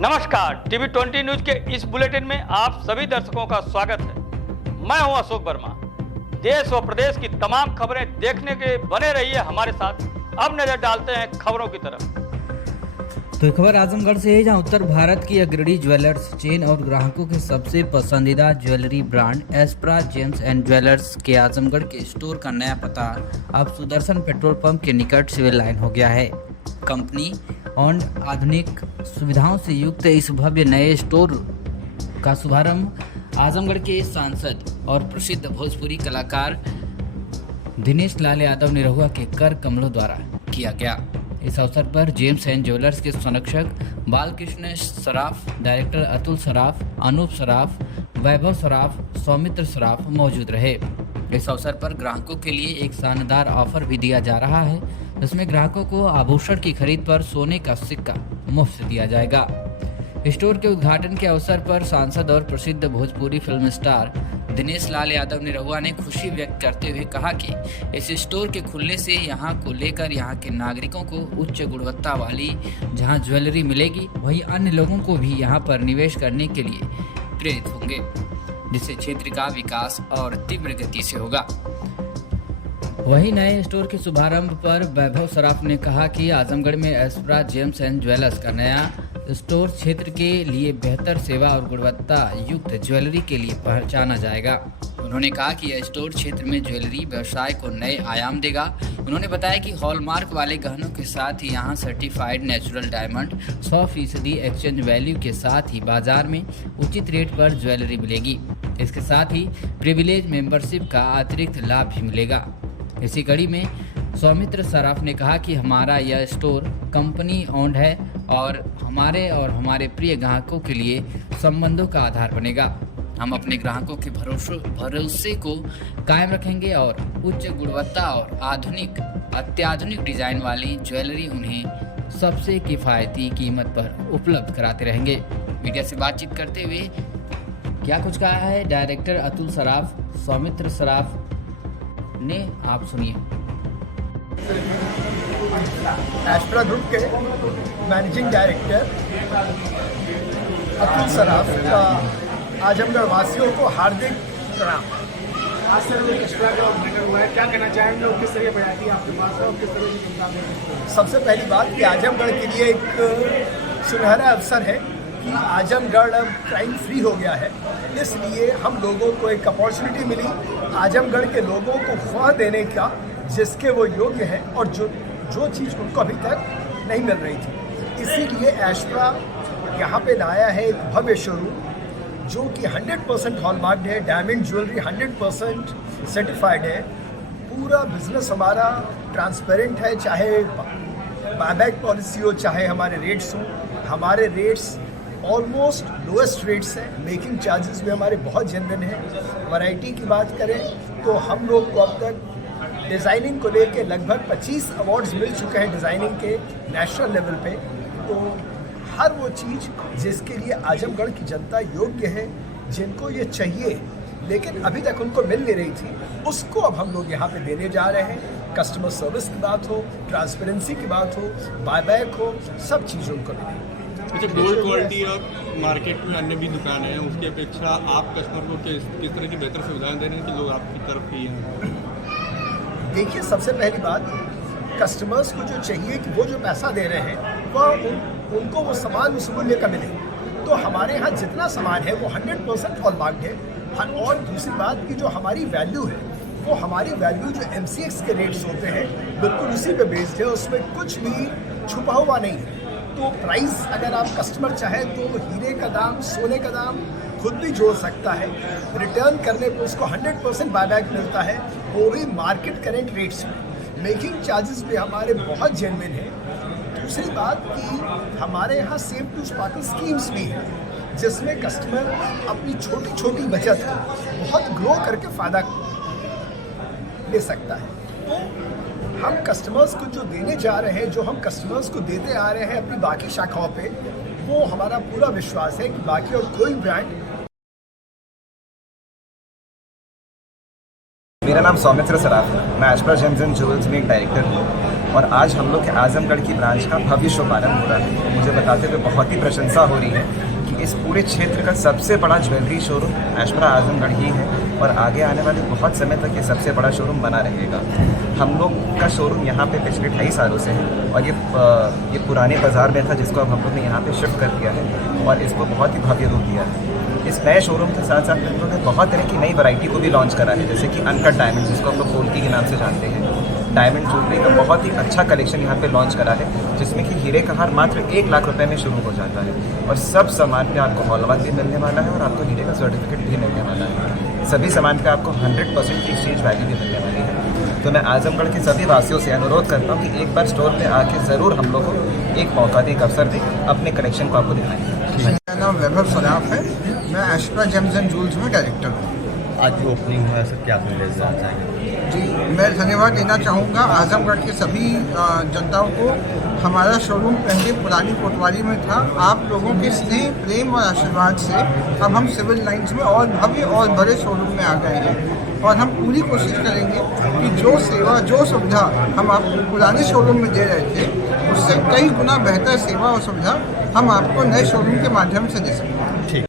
नमस्कार, TV 20 news के इस बुलेटिन में आप सभी दर्शकों का स्वागत है। मैं हूं अशोक वर्मा। देश व प्रदेश की तमाम खबरें देखने के बने रहिए हमारे साथ। अब नजर डालते हैं खबरों की तरफ। तो खबर आजमगढ़ से है, जहां उत्तर भारत की अग्रणी ज्वेलर्स चेन और ग्राहकों के सबसे पसंदीदा jewellery brand Aspra gems and jewellers के आजमगढ़ के स्टोर का नया पता अब सुदर्शन पेट्रोल पंप के निकट सिविल लाइन हो गया है। कंपनी और आधुनिक सुविधाओं से युक्त इस भव्य नए स्टोर का शुभारंभ आजमगढ़ के सांसद और प्रसिद्ध भोजपुरी कलाकार दिनेश लाल यादव निरहुआ के कर कमलों द्वारा किया गया। इस अवसर पर जेम्स एंड ज्वेलर्स के संरक्षक बालकृष्ण सराफ, डायरेक्टर अतुल सराफ, अनूप सराफ, वैभव सराफ, सौमित्र सराफ मौजूद रहे। इस अवसर पर ग्राहकों के लिए एक शानदार ऑफर भी दिया जा रहा है, जिसमें ग्राहकों को आभूषण की खरीद पर सोने का सिक्का मुफ्त दिया जाएगा। स्टोर के उद्घाटन के अवसर पर सांसद और प्रसिद्ध भोजपुरी फिल्म स्टार दिनेश लाल यादव निरहुआ ने खुशी व्यक्त करते हुए कहा कि इस स्टोर के खुलने से यहां को लेकर यहां के नागरिकों को उच्च गुणवत्ता वाली जहां ज्वेलरी मिलेगी, वहीं अन्य लोगों को भी यहां पर निवेश करने के लिए प्रेरित होंगे, जिससे क्षेत्र का विकास और तीव्र गति से होगा। वहीं नए स्टोर के शुभारंभ पर वैभव सराफ ने कहा कि आजमगढ़ में एस्प्रा जेम्स एंड ज्वेलर्स का नया स्टोर क्षेत्र के लिए बेहतर सेवा और गुणवत्ता युक्त ज्वेलरी के लिए पहचाना जाएगा। उन्होंने कहा कि यह स्टोर क्षेत्र में ज्वेलरी व्यवसाय को नए आयाम देगा। उन्होंने बताया कि हॉलमार्क वाले गहनों के साथ ही यहाँ certified natural diamond 100% exchange value के साथ ही बाजार में उचित रेट पर ज्वेलरी मिलेगी। इसके साथ ही प्रिविलेज मेंबरशिप का अतिरिक्त लाभ भी मिलेगा। इसी कड़ी में सौमित्र सराफ ने कहा कि हमारा यह स्टोर कंपनी ओन्ड है और हमारे प्रिय ग्राहकों के लिए संबंधों का आधार बनेगा। हम अपने ग्राहकों के भरोसे को कायम रखेंगे और उच्च गुणवत्ता और अत्याधुनिक डिजाइन वाली ज्वेलरी उन्हें सबसे किफ़ायती कीमत पर उपलब्ध कराते रहेंगे। मीडिया से बातचीत करते हुए क्या कुछ कहा है डायरेक्टर अतुल सराफ, सौमित्र सराफ ने, आप सुनिए। एस्प्रा ग्रुप के मैनेजिंग डायरेक्टर अतुल सराफ का आजमगढ़ वासियों को हार्दिक प्रणाम। आज सर एस्प्रा का उद्घाटन हुआ है, क्या कहना चाहेंगे और किस तरह की वैरायटी आपके पास है और किस तरह की चिंता है? सबसे पहली बात कि आजमगढ़ के लिए एक सुनहरा अवसर है कि आजमगढ़ अब क्राइम फ्री हो गया है, इसलिए हम लोगों को एक अपॉर्चुनिटी मिली आजमगढ़ के लोगों को वह देने का जिसके वो योग्य है और जो चीज़ उनको अभी तक नहीं मिल रही थी। इसीलिए एस्प्रा यहाँ पे लाया है एक भव्य शोरूम जो कि 100% हॉलमार्क है, डायमंड ज्वेलरी 100% सर्टिफाइड है। पूरा बिजनेस हमारा ट्रांसपेरेंट है, चाहे बायबैक पॉलिसी हो, चाहे हमारे रेट्स हो। हमारे रेट्स ऑलमोस्ट लोएस्ट रेट्स हैं। मेकिंग चार्जेस भी हमारे बहुत जेन्युइन हैं। वैरायटी की बात करें तो हम लोग को अब तक डिज़ाइनिंग को लेके लगभग 25 अवार्ड्स मिल चुके हैं डिज़ाइनिंग के नेशनल लेवल पे। तो हर वो चीज़ जिसके लिए आजमगढ़ की जनता योग्य है, जिनको ये चाहिए लेकिन अभी तक उनको मिल नहीं रही थी, उसको अब हम लोग यहाँ पे देने जा रहे हैं। कस्टमर सर्विस की बात हो, ट्रांसपेरेंसी की बात हो, बायबैक हो, सब चीज़ उनको मिलेगी। अच्छा, गोल्ड क्वालिटी और मार्केट में अन्य भी दुकान है, उसकी अपेक्षा आप कस्टमर को किस तरह की बेहतर सुविधाएं दे रहे हैं कि लोग आपकी तरफ ही हैं? देखिए, सबसे पहली बात, कस्टमर्स को जो चाहिए कि वो जो पैसा दे रहे हैं वह उनको वो सामान उस मूल्य का मिले। तो हमारे यहाँ जितना सामान है वो 100% हॉलमार्क है। और दूसरी बात की जो हमारी वैल्यू है, वो हमारी वैल्यू जो MCX के रेट्स होते हैं बिल्कुल उसी पे बेस्ड है, उसमें कुछ भी छुपा हुआ नहीं है। तो प्राइस अगर आप कस्टमर चाहे तो हीरे का दाम, सोने का दाम खुद भी जोड़ सकता है। रिटर्न करने पर उसको 100% बायबैक मिलता है, वो भी मार्केट करेंट रेट्स में। मेकिंग चार्जेस भी हमारे बहुत जेन्युइन हैं। दूसरी बात कि हमारे यहाँ सेव टू स्पार्कल स्कीम्स भी हैं, जिसमें कस्टमर अपनी छोटी छोटी बचत को बहुत ग्रो करके फ़ायदा ले सकता है। तो हम कस्टमर्स को जो देने जा रहे हैं, जो हम कस्टमर्स को देते आ रहे हैं अपनी बाकी शाखाओं पे, वो हमारा पूरा विश्वास है कि बाकी और कोई ब्रांड। मेरा नाम सौमित्र सराफ है, मैं एस्प्रा जेम्स एंड ज्वेलर्स में एक डायरेक्टर हूँ। और आज हम लोग के आजमगढ़ की ब्रांच का भव्य शुभारंभ हो रहा है। मुझे बताते हुए बहुत ही प्रशंसा हो रही है कि इस पूरे क्षेत्र का सबसे बड़ा ज्वेलरी शोरूम एस्प्रा आजमगढ़ ही है और आगे आने वाले बहुत समय तक ये सबसे बड़ा शोरूम बना रहेगा। हम लोग का शोरूम यहाँ पे पिछले 2.5 सालों से है और ये पुराने बाज़ार में था जिसको अब हम लोग ने यहाँ पे शिफ्ट कर दिया है और इसको बहुत ही भव्य रूप दिया है। इस नए शोरूम के साथ साथ हम लोग ने बहुत तरह की नई वैरायटी को भी लॉन्च करा है, जैसे कि अनकट डायमंड जिसको हम लोग पोल्की के नाम से जानते हैं। डायमंड ज्वेलरी का बहुत ही अच्छा कलेक्शन यहाँ पे लॉन्च करा है, जिसमें कि हीरे का हार मात्र 1 लाख रुपए में शुरू हो जाता है और सब सामान पे आपको हॉलमार्क भी मिलने वाला है और आपको हीरे का सर्टिफिकेट भी मिलने वाला है। सभी सामान पे आपको 100% की एक्सचेंज वैल्यू भी मिलने वाली है। तो मैं आजमगढ़ के सभी वासियों से अनुरोध करता हूँ कि एक बार स्टोर पे आके ज़रूर हम लोग को एक मौका दें, एक अवसर दें, अपने कलेक्शन को आपको दिखाएं। मेरा नाम वैभव सराफ है, मैं एस्प्रा जेम्स एंड ज्वेल्स में डायरेक्टर हूँ। आज जो ओपनिंग हुआ है सर, क्या संदेश देना चाहेंगे? जी, मैं धन्यवाद देना चाहूँगा आजमगढ़ के सभी जनताओं को। हमारा शोरूम पहले पुरानी कोतवाली में था। आप लोगों के स्नेह, प्रेम और आशीर्वाद से अब हम सिविल लाइंस में और भव्य और बड़े शोरूम में आ गए हैं और हम पूरी कोशिश करेंगे कि जो सेवा, जो सुविधा हम आपको पुराने शोरूम में दे रहे थे, उससे कई गुना बेहतर सेवा और सुविधा हम आपको नए शोरूम के माध्यम से दे सकते हैं।